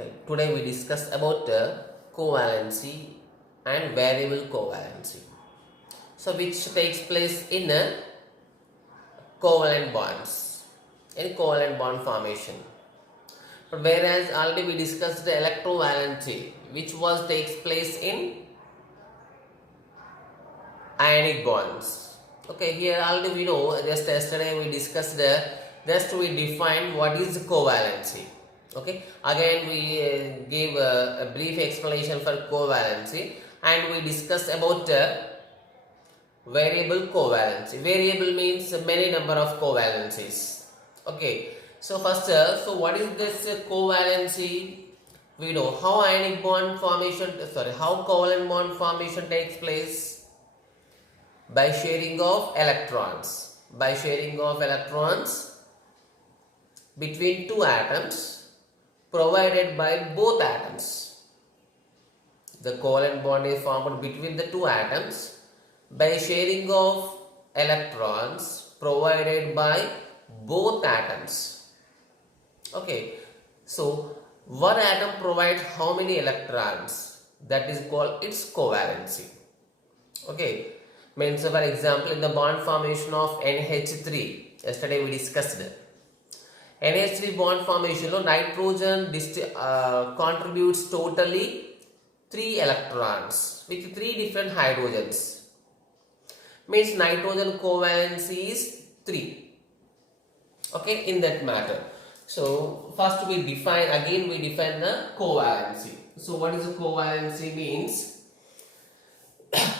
Okay, today we discuss about covalency and variable covalency. So, which takes place in covalent bonds, in covalent bond formation. But whereas already we discussed the electrovalency, which takes place in ionic bonds. Okay, here already we know. Just yesterday we discussed just we defined what is covalency. Okay, again we gave a brief explanation for covalency, and we discussed about variable covalency. Variable means many number of covalencies. Okay, so first, so what is this covalency? We know how ionic bond formation, how covalent bond formation takes place by sharing of electrons. By sharing of electrons between two atoms provided by both atoms. The covalent bond is formed between the two atoms by sharing of electrons provided by both atoms. Okay, so one atom provides how many electrons? That is called its covalency. Okay, means for example in the bond formation of NH3, yesterday we discussed it. NH3 bond formation, nitrogen contributes totally 3 electrons with 3 different hydrogens. Means nitrogen covalency is 3. Okay, in that matter. So first we define the covalency. So what is the covalency means?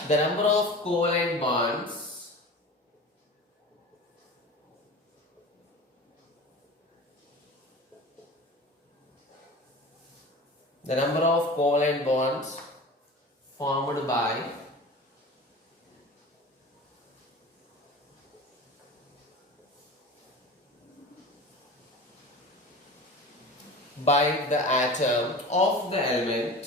The number of covalent bonds formed by the atom of the element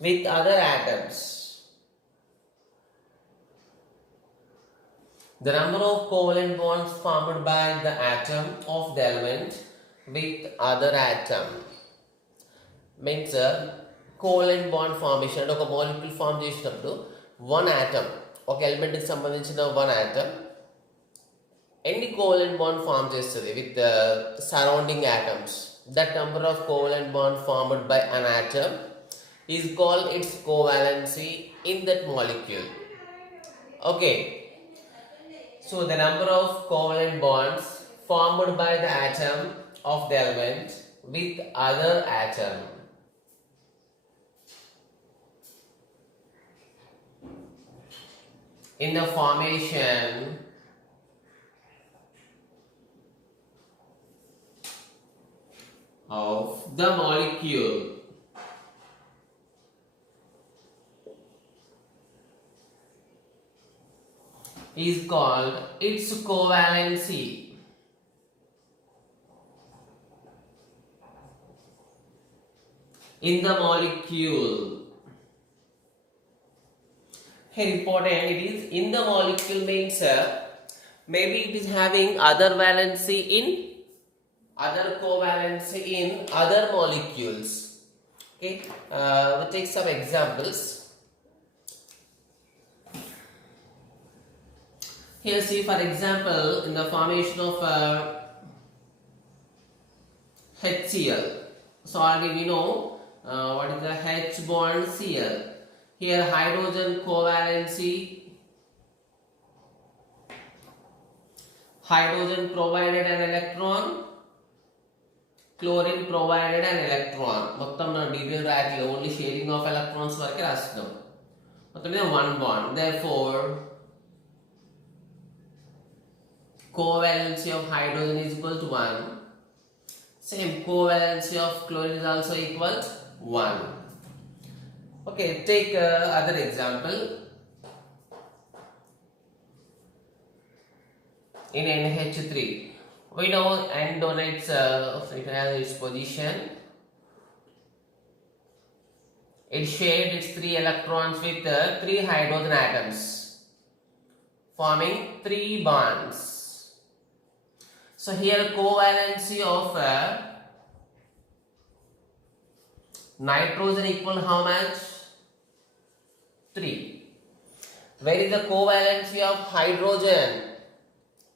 with other atoms. The number of covalent bonds formed by the atom of the element with other atom means covalent bond formation ఒక molecule form చేసినప్పుడు one atom ఒక element కి సంబంధించిన one atom any covalent bond form చేస్తుంది with the surrounding atoms. That number of covalent bond formed by an atom is called its covalency in that molecule. Okay, so the number of covalent bonds formed by the atom of the element with other atom in the formation of the molecule is called its covalency. In the molecule. Here important, it is in the molecule means maybe it is having other valency in other covalency in other molecules. Okay, we'll take some examples. Here see for example in the formation of HCl. So already we know what is the H bond Cl. Here hydrogen covalency, hydrogen provided an electron, chlorine provided an electron. మొత్తం నా detail రాయట్లేదు, only sharing of electrons వరకే రాస్తున్నాం. మొత్తం మీద one bond. Therefore covalency of hydrogen is equal to 1. Same covalency of chlorine is also equal to 1. Okay, take other example. In NH3, we know N donates it has its position It shared its 3 electrons with 3 hydrogen atoms, forming 3 bonds. So here covalency of nitrogen equal how much? 3. Where is the covalency of hydrogen?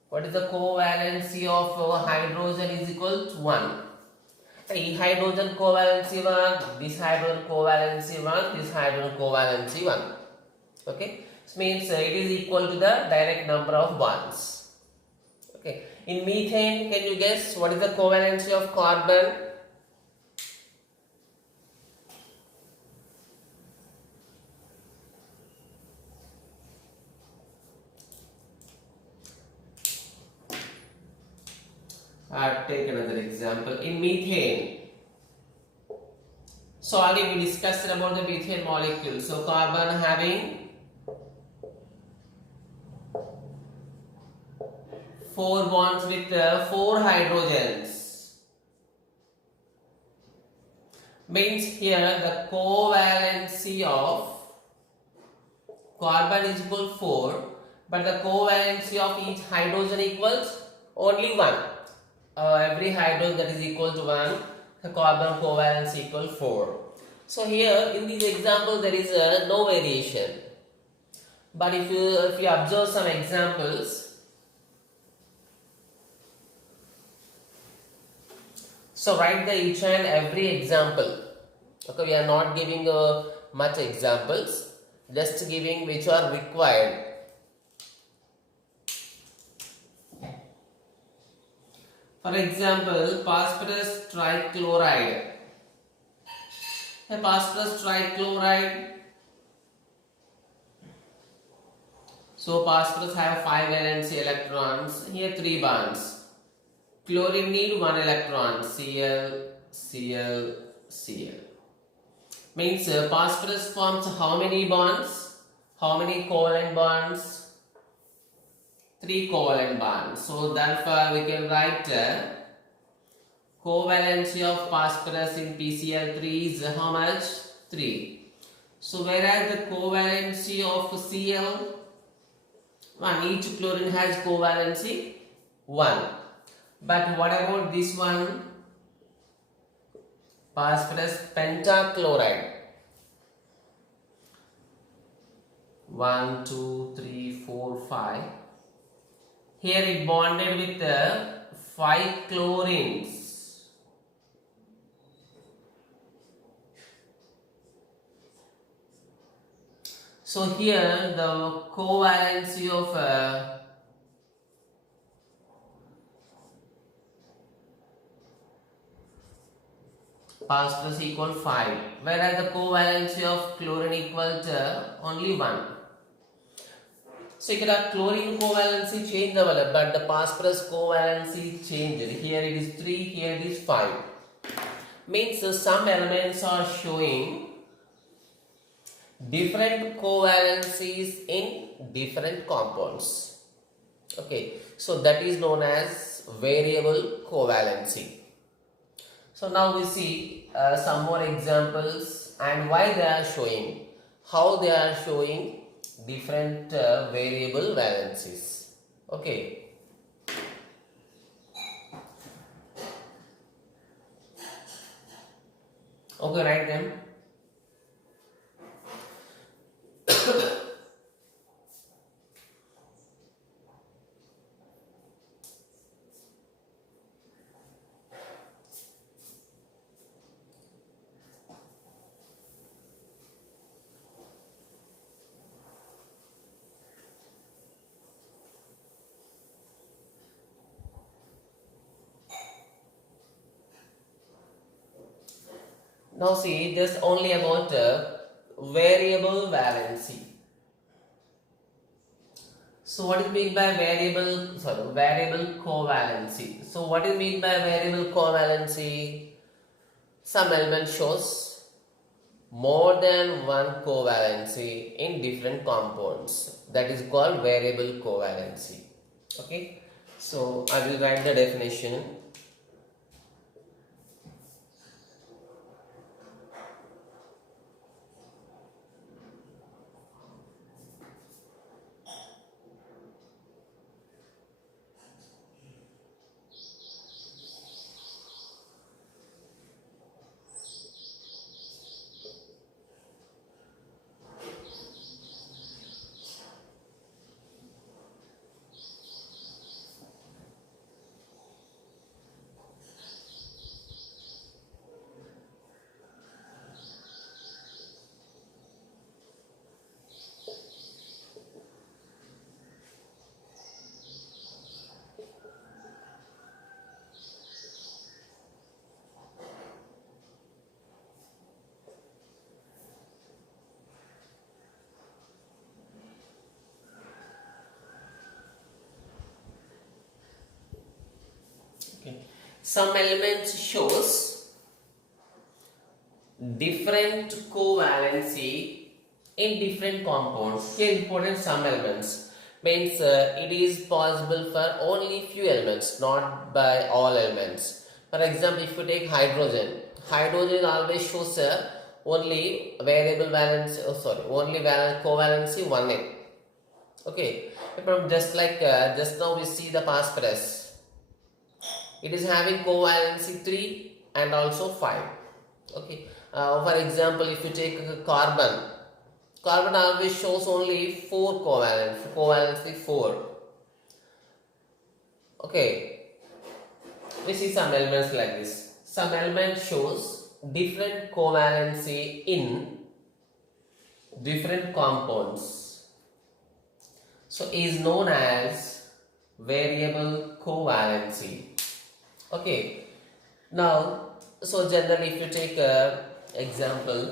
What is the covalency of hydrogen is equal to 1. E hydrogen covalency 1, this hydrogen covalency 1, this hydrogen covalency 1. Okay, this means it is equal to the direct number of bonds. Okay, in methane, can you guess what is the covalency of carbon? Take another example. In methane, so already we discussed about the methane molecule. So carbon having 4 bonds with 4 hydrogens. Means here the covalency of carbon is equal to 4, but the covalency of each hydrogen equals only 1. Every hydrogen that is equal to 1, the carbon covalence equal 4. So here in this example there is no variation. But if you observe some examples, so write the each and every example. Okay, we are not giving much examples, just giving which are required. For example, phosphorus trichloride. A phosphorus trichloride. So phosphorus have 5 valency electrons. Here 3 bonds. Chlorine need 1 electron. Cl, Cl, Cl. Means phosphorus forms how many bonds? How many covalent bonds? 3 covalent bonds. So therefore we can write covalency of phosphorus in PCl3 is how much? 3. So whereas the covalency of Cl, 1, each chlorine has covalency 1. But what about this one? Phosphorus pentachloride. 1, 2, 3, 4, 5. Here it bonded with 5 chlorines. So here the covalency of phosphorus equal 5, whereas the covalency of chlorine equal to only 1. So here chlorine covalency changed, but the phosphorus covalency changed. Here it is 3, here it is 5. Means some elements are showing different covalencies in different compounds. Okay, so that is known as variable covalency. So now we see some more examples and why they are showing, how they are showing different variable valencies. Okay. Okay, write them. Now see, this only about variable valency. So what is meant by variable covalency? So what is meant by variable covalency? Some element shows more than one covalency in different compounds. That is called variable covalency. Okay. So I will write the definition. some elements shows different covalency in different compounds. Here important some elements means it is possible for only few elements, not by all elements. For example, if you take hydrogen, hydrogen always shows only variable valence, only covalency 1A. Okay, from just like just now we see the phosphorus, it is having covalency 3 and also 5. Okay, for example, if you take carbon, carbon always shows only 4 covalency 4. Okay, we see some elements like this. Some element shows different covalency in different compounds, so is known as variable covalency. Okay, now so generally if you take a example,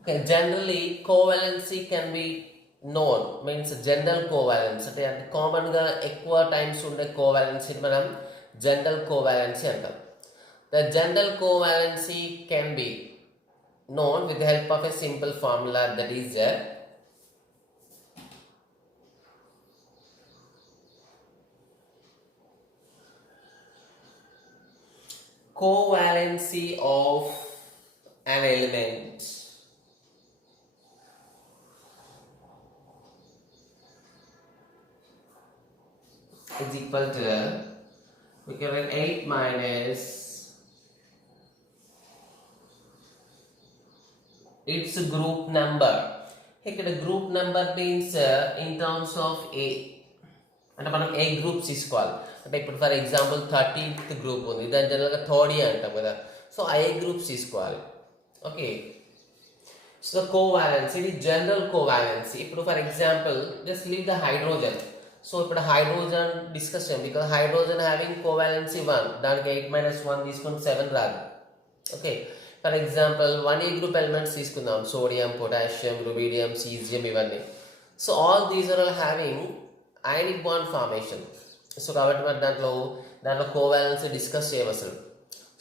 okay, generally covalency can be known, means general covalence అంటే common గా ఎక్కువ times ఉండే కోవాలెన్సీ మనం general కోవాలెన్సీ అంటాం. The general covalency can be known with the help of a simple formula, that is covalency of an element is equal to, we can write 8 minus its group number. Here group number means in terms of A, అంటే మనం ఏ group తీసుకోవాలి. అంటే ఇప్పుడు for example 13th group ఉంది, దాని జనరల్గా third A అంటాం కదా, సో ఏ గ్రూప్స్ తీసుకోవాలి. ఓకే, సో కోవాలెన్స్ ఇది జనరల్ కోవాలెన్సీ. ఇప్పుడు for example just leave the hydrogen. So ఇప్పుడు హైడ్రోజన్ డిస్కస్ చేయండి, బికాస్ హైడ్రోజన్ హ్యావింగ్ కోవాలెన్సీ 1, దానికి 8 minus 1 తీసుకొని 7 రాదు. Okay, for example 1A group elements తీసుకుందాం, సోడియం, పొటాషియం, రుబీడియం, సీజియం, ఇవన్నీ. So all these are all having ionic bond formation. సో కాబట్టి మరి దాంట్లో కోవాలెన్సీ డిస్కస్ చేయవలసిన.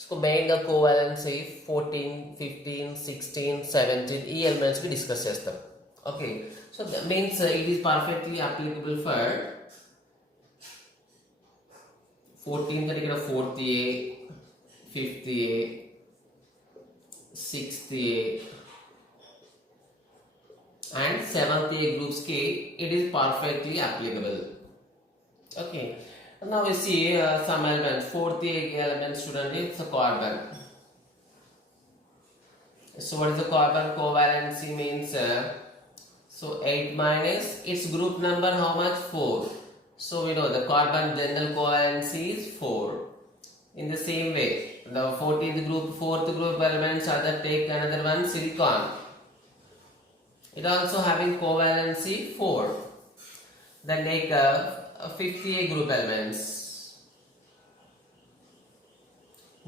సో మెయిన్గా కోవాలెన్సీ 14, 15, 16, 17 ఈ ఎలిమెంట్స్కి డిస్కస్ చేస్తాం. Okay, so means it is perfectly applicable for 14th అంటే ఇక్కడ 4th A, 5th A, 6th A and 7th A groups ki it is perfectly applicable. Okay, now we see some elements. 4th A element student is a carbon. So what is the carbon covalency means? So 8 minus its group number how much? 4. So we know the carbon general covalency is 4. In the same way, the 14th group, 4th group elements are the take another one, silicon. It also having covalency 4. Then take 5th A group elements.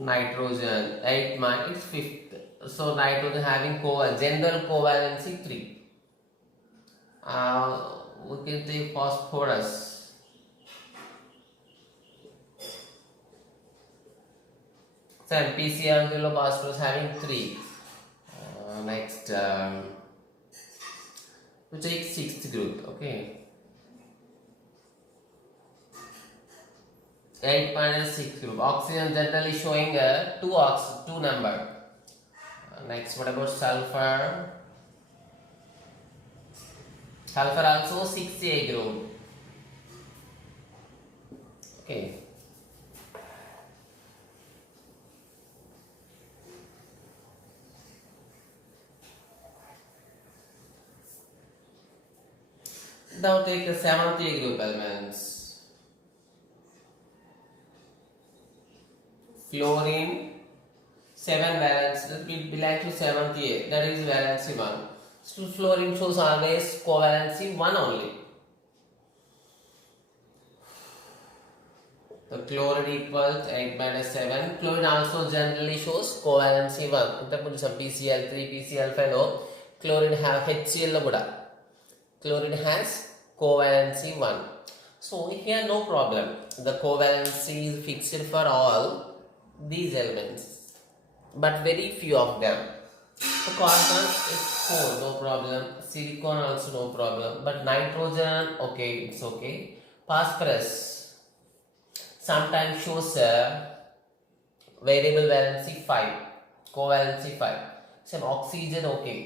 Nitrogen 8 minus 5th. So nitrogen having general covalency 3. We can take phosphorus. So PCR phosphorus having 3. Next. We take 6th group. Okay, 8 minus 6th group. Oxygen generally showing a 2 number. Next, what about sulfur? Sulfur also 6A group. Okay, now take the 7th A group elements. Fluorine 7 valence, that will belong to 7th A, that is valency 1. So fluorine shows always covalency 1 only. The chloride equals 8 minus 7. Chloride also generally shows covalency 1. ఇంతకుముందు some PCl3, PCl5 లో chloride have HCl లో కూడా chloride has covalency 1. So here no problem. The covalency is fixed for all these elements, but very few of them. So carbon is 4, no problem. Silicon also no problem. But nitrogen, okay, it's okay. Phosphorus sometimes shows variable valency 5, covalency 5. Some oxygen, okay.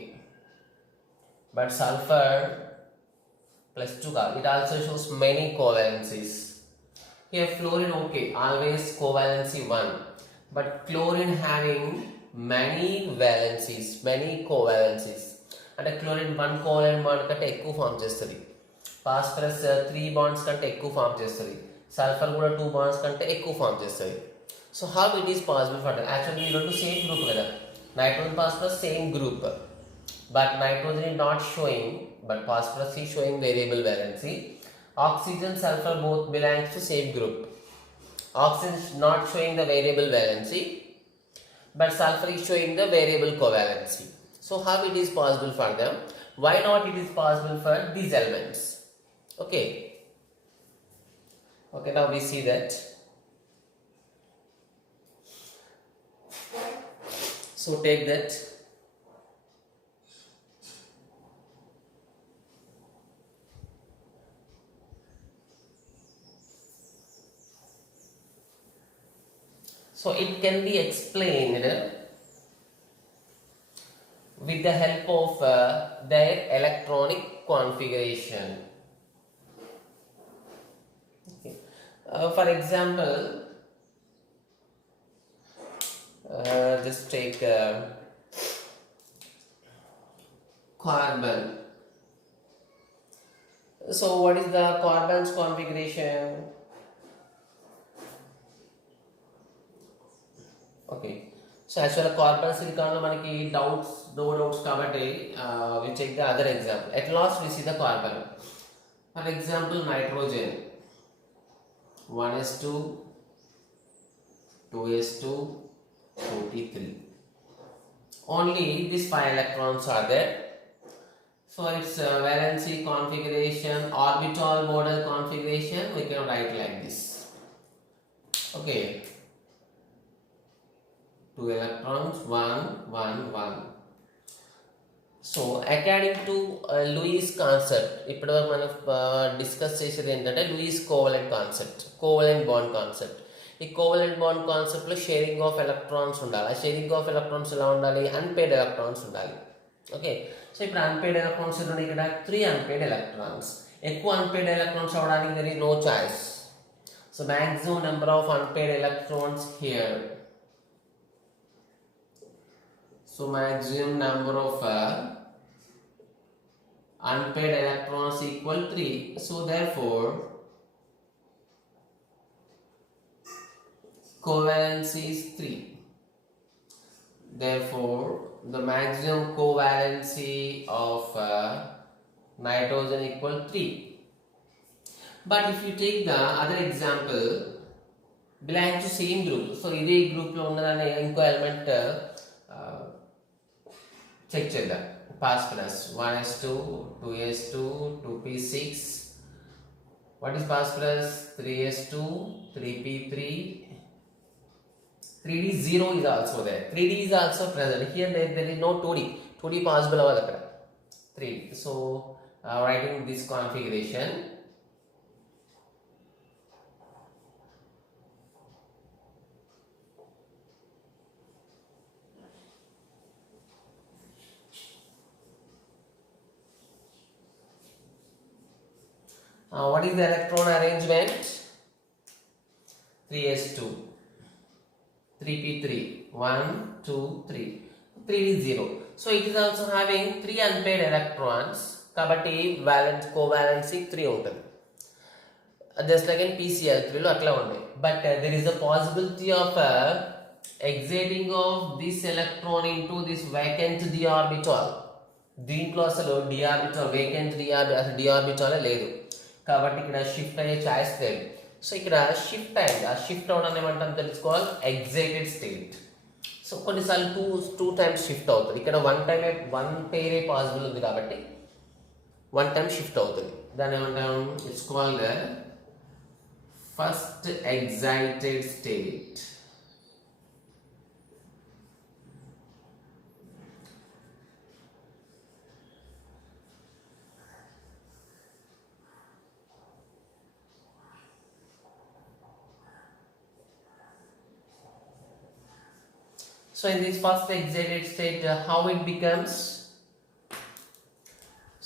But sulfur plus 2, it also shows many covalencies. Here fluorine, okay, always covalency 1. But chlorine having many valencies, many covalencies. And a chlorine 1 covalent bond kante ekku form chestadi. Phosphorus 3 bonds kante ekku form chestadi. Sulfur kuda 2 bonds kante ekku form chestadi. So how it is possible for that? Actually we don't same group kada. Nitrogen phosphorus same group. But nitrogen is not showing, but phosphorus is showing variable valency. Oxygen, sulfur both belongs to same group. Oxygen is not showing the variable valency, but sulfur is showing the variable covalency. So how it is possible for them? Why not it is possible for these elements? Okay. Okay, now we see that. So take that. So it can be explained with the help of their electronic configuration. Okay. For example, just take carbon. So what is the carbon's configuration? Okay, so actually carbon silicon lo manaki no doubts kabatti we take the other example. At last we see the carbon. For example, nitrogen 1s2 2s2 2p3. Only these 5 electrons are there. So its valency configuration, orbital model configuration, we can write like this. Okay, 2 electrons, 1 1 1. So according to Lewis concept, ఇప్పటివరకు మనం discuss చేసేది ఏంటంటే Lewis covalent concept, covalent bond concept. ఈ covalent bond కాన్సెప్ట్లో sharing of electrons ఉండాలి. ఆ sharing of electrons ఎలా ఉండాలి? అన్పేడ్ ఎలక్ట్రాన్స్ ఉండాలి. ఓకే, సో ఇప్పుడు అన్పేడ్ ఎలక్ట్రాన్స్ ఉన్నాయి ఇక్కడ 3 అన్పేడ్ ఎలక్ట్రాన్స్. ఎక్కువ అన్పేడ్ ఎలక్ట్రాన్స్ అవడానికి there is no choice. So maximum number of unpaid electrons here. So maximum number of unpaid electrons equal 3. So therefore covalency is 3. Therefore the maximum covalency of nitrogen equal 3. But if you take the other example belongs to same group, so ఇదే group లో ఉన్నదనే ఇంకో element check చేద్దాం. phosphorus 1s2 2s2 2p6. What is phosphorus? 3s2 3p3 3d0 is also there. 3d is also present here. There is no 2d possible avadu akkada 3d. So writing this configuration, what is the electron arrangement? 3s2 3p3 1 2 3 3d0. So it is also having 3 unpaired electrons kabatti valence covalency 3 untadi, just like in PCl3 lo atla undi. But there is a possibility of exciting of this electron into this vacant d orbital. దీంట్లో అసలు d orbital vacant d orbital లేదు కాబట్టి ఇక్కడ shift అయ్యే choice లేదు. So ఇక్కడ shift అయింది. ఆ షిఫ్ట్ అవడం ఏమంటాం తెలుసుకోవాలి, ఎగ్జైటెడ్ స్టేట్. సో కొన్నిసార్లు టూ టైమ్స్ షిఫ్ట్ అవుతుంది. ఇక్కడ వన్ పేరే పాసిబుల్ ఉంది కాబట్టి వన్ టైం షిఫ్ట్ అవుతుంది. దాన్ని ఏమంటాం, it's called first excited state. So in this first excited state, how it becomes?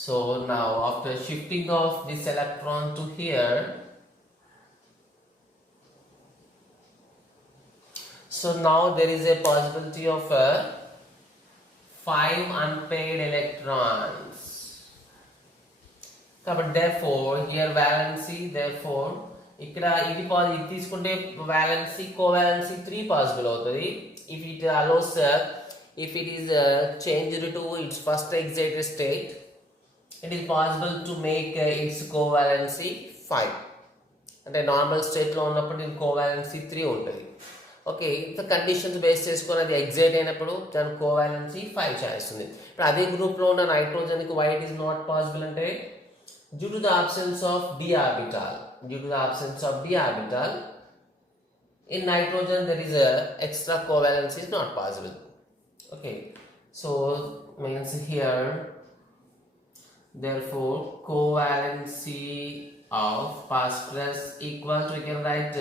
So now after shifting of this electron to here, so now there is a possibility of 5 unpaired electrons. But therefore here valency, therefore ఇక్కడ ఇది తీసుకుంటే valency covalency 3 possible అవుతుంది. If it allows if it is changed to its first excited state, it is possible to make its covalency 5. అంటే normal స్టేట్లో ఉన్నప్పుడు దీని కోవాలెన్సీ 3 ఉంటుంది. Okay, ఇంత కండిషన్స్ బేస్ చేసుకొని అది ఎగ్జైట్ అయినప్పుడు దాని కోవాలెన్సీ 5 చేస్తుంది. ఇప్పుడు అదే గ్రూప్లో ఉన్న నైట్రోజన్కి why it is not possible అంటే due to the absence of d orbital. Due to the absence of d orbital in nitrogen there is a extra covalence is not possible. Okay, so means here therefore covalency of phosphorus equal to, we can write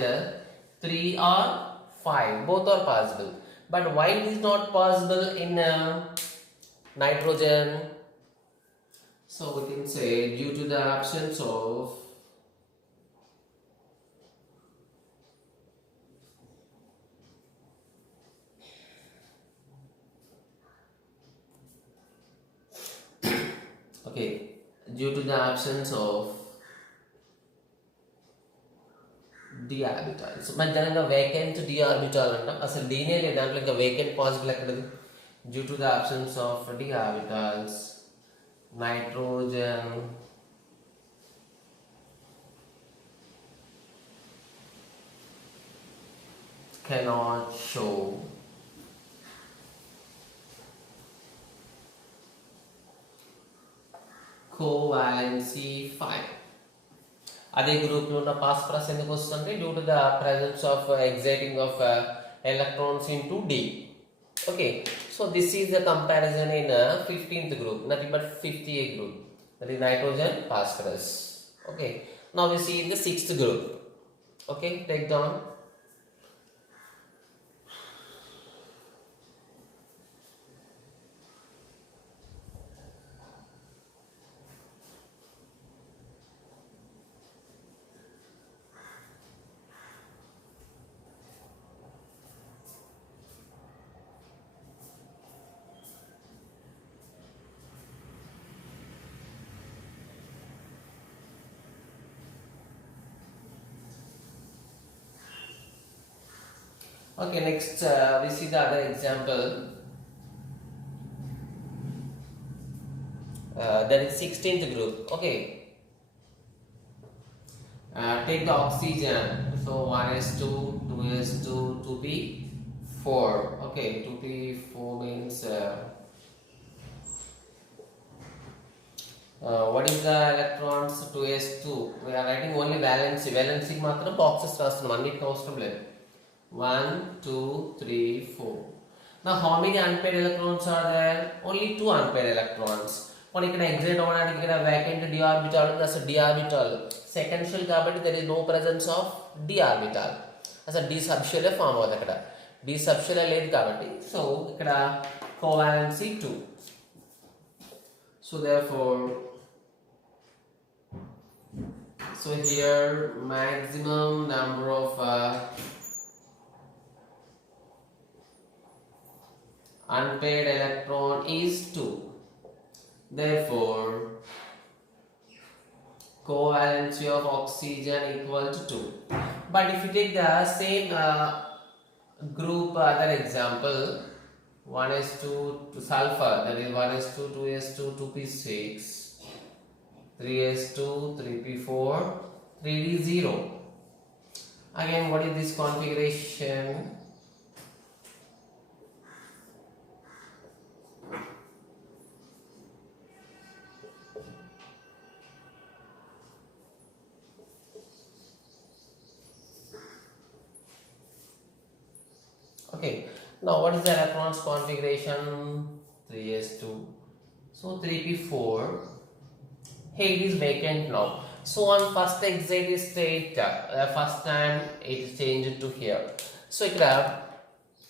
3 or 5, both are possible. But why it is not possible in nitrogen? So we can say due to the absence of due to the absence of d orbital. So మన దానిలో vacant d orbital అంటాం. అసలు దీనే లేదు, దాంట్లో ఇంకా vacant possible ఎక్కడది? Due to the absence of d orbitals, nitrogen cannot show covalency 5. అదే గ్రూప్లో ఉన్న ఫాస్ఫరస్ ఎందుకు వస్తుందంటే due to the presence of exciting of electrons into d. Okay, so this is the comparison in 15th group, nothing but 58 group, that is nitrogen, phosphorus. Okay, now we see in the 6th group. Okay, take down. Okay, next we see the other example. That is 16th group. Okay, take the oxygen. So 1s2, 2s2, 2p4. Okay, 2p4 means what is the electrons? 2s2. We are writing only valency. Valency మాత్రం boxes రాస్తున్నాం, అన్నిటికీ అవసరం లేదు. 1, 2, 3, 4. Now how many unpaired electrons are there? Only 2 unpaired electrons. మన ఇక్కడ excite అవ్వడానికి ఇక్కడ vacant d orbital ఉంది. అసలు d orbital సెకండ్ కాబట్టి there is no presence of d orbital. అసలు d subshell ఫామ్ అవుతుంది, అక్కడ d subshell లేదు కాబట్టి సో ఇక్కడ covalency 2. So therefore, so here maximum number of unpaired electron is 2. Therefore, covalency of oxygen equal to 2. But if you take the same group, other example, 1s2 to sulfur, that is 1s2, 2s2, 2p6, 3s2, 3p4, 3d0. Again, what is this configuration? Okay, now what is the electrons configuration? 3s2. So 3p4. Hey, it is vacant now. So on first excited state, first time it is changed to here. So here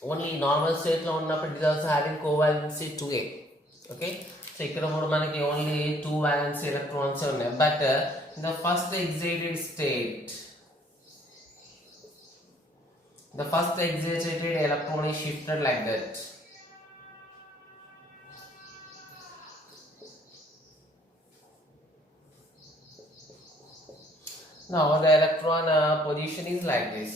only normal state lo unnappudu it is also having covalency 2a. Okay, so ikkada kuda manaki only 2 valence electrons unnai, but in the first excited state, the first excited electron is shifted like that. Now the electron position is like this.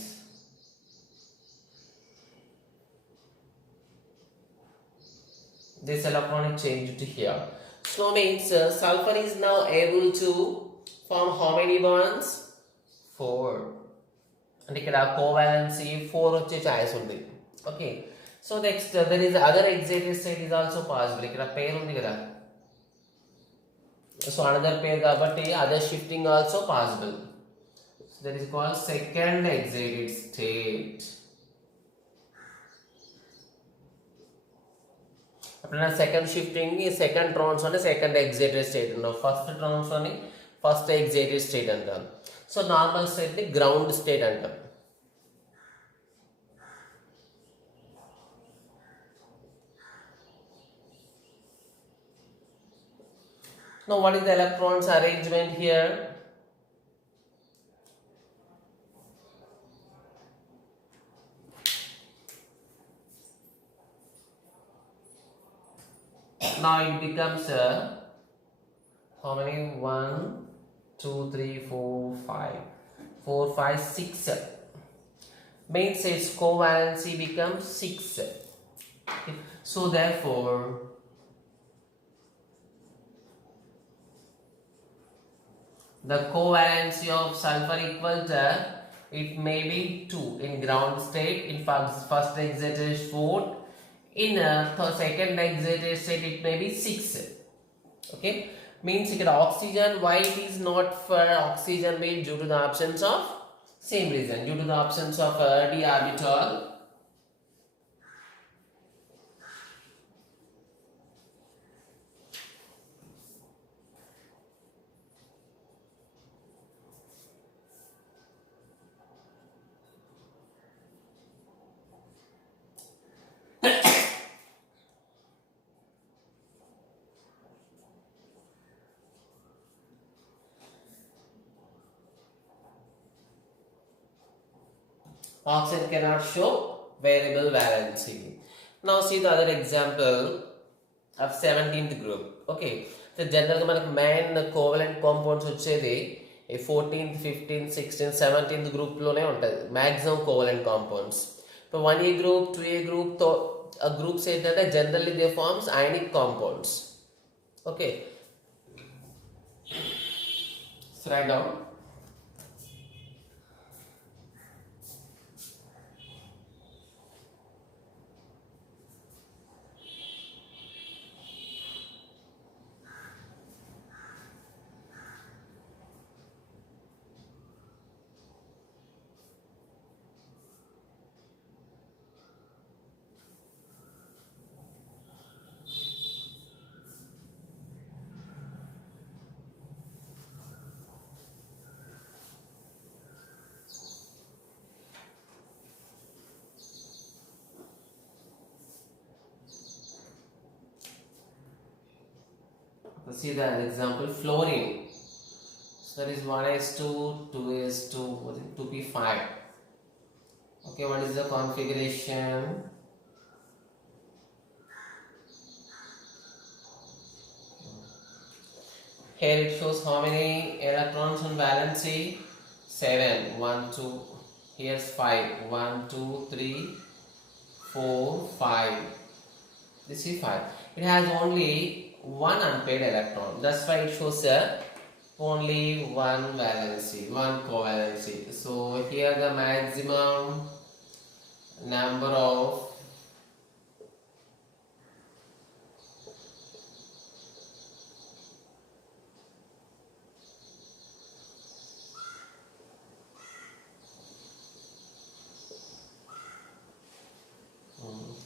This electron is changed to here. So means sulfur is now able to form how many bonds? 4. And ikkada covalency 4 వచ్చే choice ఉంది. Okay, so next there is other excited state is also possible. ikkada pair ఉంది కదా, so another pair కాబట్టి other shifting also possible. So that is called second excited state. అప్పుడు second shifting second ట్రాన్స్ అంటే second excited state అంటాం, first trans అని first excited state అంటాం. So normal స్టేట్ని ground state అంటాం. Now what is the electrons arrangement here? Now it becomes how many? 1, 2, 3, 4, 5. 4, 5, 6. Means its covalency becomes 6. Okay. So therefore, the covalency of sulfur equal to, it may be 2 in ground state, in first excited 4. In second excited state it may be 6. Okay, means ikkada oxygen, why it is not for oxygen means due to the absence of, same reason, due to the absence of d orbital. Oxygen cannot show variable valency. Now see the other example of 17th group. Okay, so generally మనకు main covalent compounds వచ్చేది 14th, 15th, 16th, 17th group లోనే ఉంటుంది maximum covalent compounds. ఇప్పుడు 1a group, 2a group తో groups ఏంటంటే generally they forms ionic compounds. Okay, so write down. See the example fluorine. So that is 1s2, 2s2, 2p5. Okay, what is the configuration? Here it shows how many electrons on valency? 7. 1, 2. Here's 5. 1, 2, 3, 4, 5. This is 5. It has only one unpaired electron. That's why it shows only one valency, one covalency. So here the maximum number of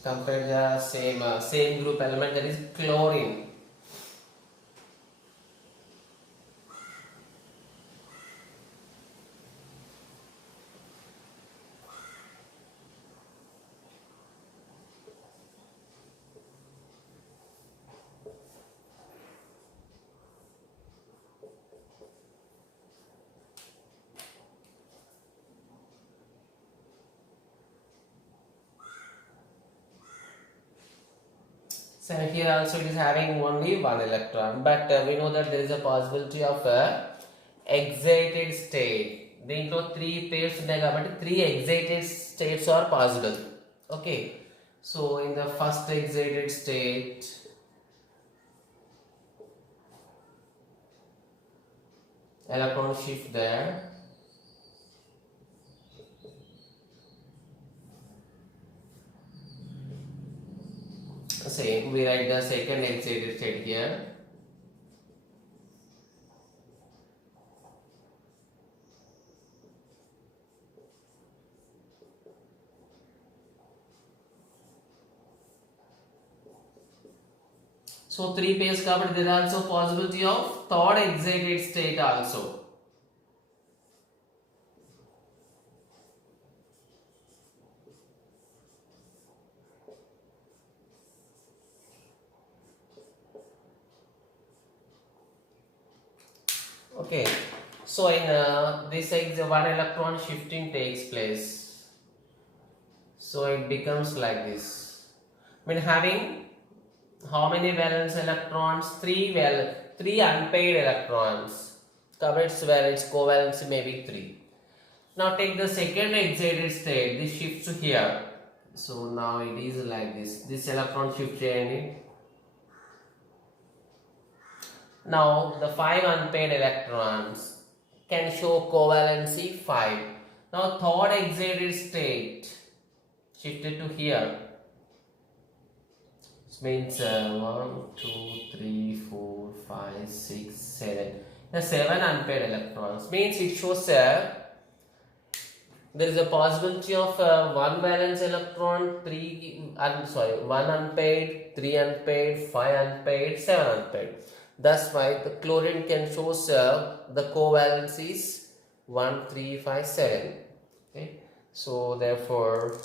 compare the same group element, that is chlorine. So here also it is having only one electron, but we know that there is a possibility of a excited state. దీంట్లో 3 pairs ఉన్నాయి కాబట్టి 3 excited states are possible. Okay, so in the first excited state, electron shift there. Same, we write the second excited state here. So 3 pairs covered. There is also possibility of third excited state also. Okay, so in this one electron shifting takes place. So it becomes like this. I mean, having how many valence electrons? 3 unpaired electrons. Covered valence covalency may be 3. Now take the second excited state. This shifts to here. So now it is like this. This electron shifts here. Now the 5 unpaired electrons can show covalency 5. Now third excited state shifted to here. This means 1, 2, 3, 4, 5, 6, 7. The 7 unpaired electrons means it shows there is a possibility of 1 valence electron, 1 unpaired, 3 unpaired, 5 unpaired, 7 unpaired. That's why the chlorine can show the covalencies 1, 3, 5, 7. Okay, so therefore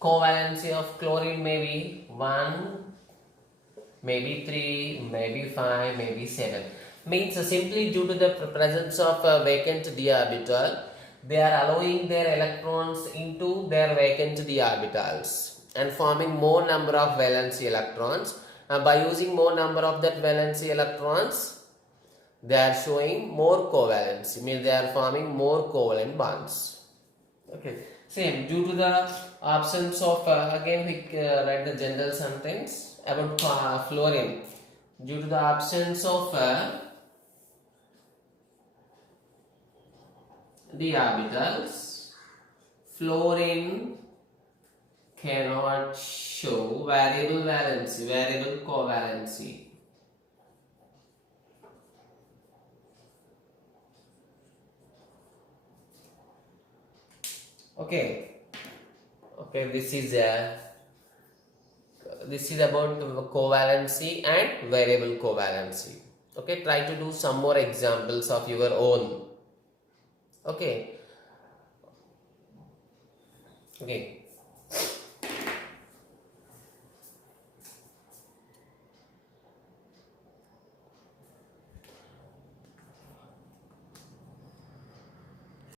covalency of chlorine may be 1, maybe 3, maybe 5, maybe 7. Means simply due to the presence of a vacant d orbital, they are allowing their electrons into their vacant d orbitals and forming more number of valency electrons. By using more number of that valency electrons, they are showing more covalency, means they are forming more covalent bonds. Okay, same due to the absence of again we write the general sentence about fluorine. Due to the absence of d orbitals, fluorine cannot show variable valency, variable covalency. Okay, this is about covalency and variable covalency. Okay, try to do some more examples of your own. Okay.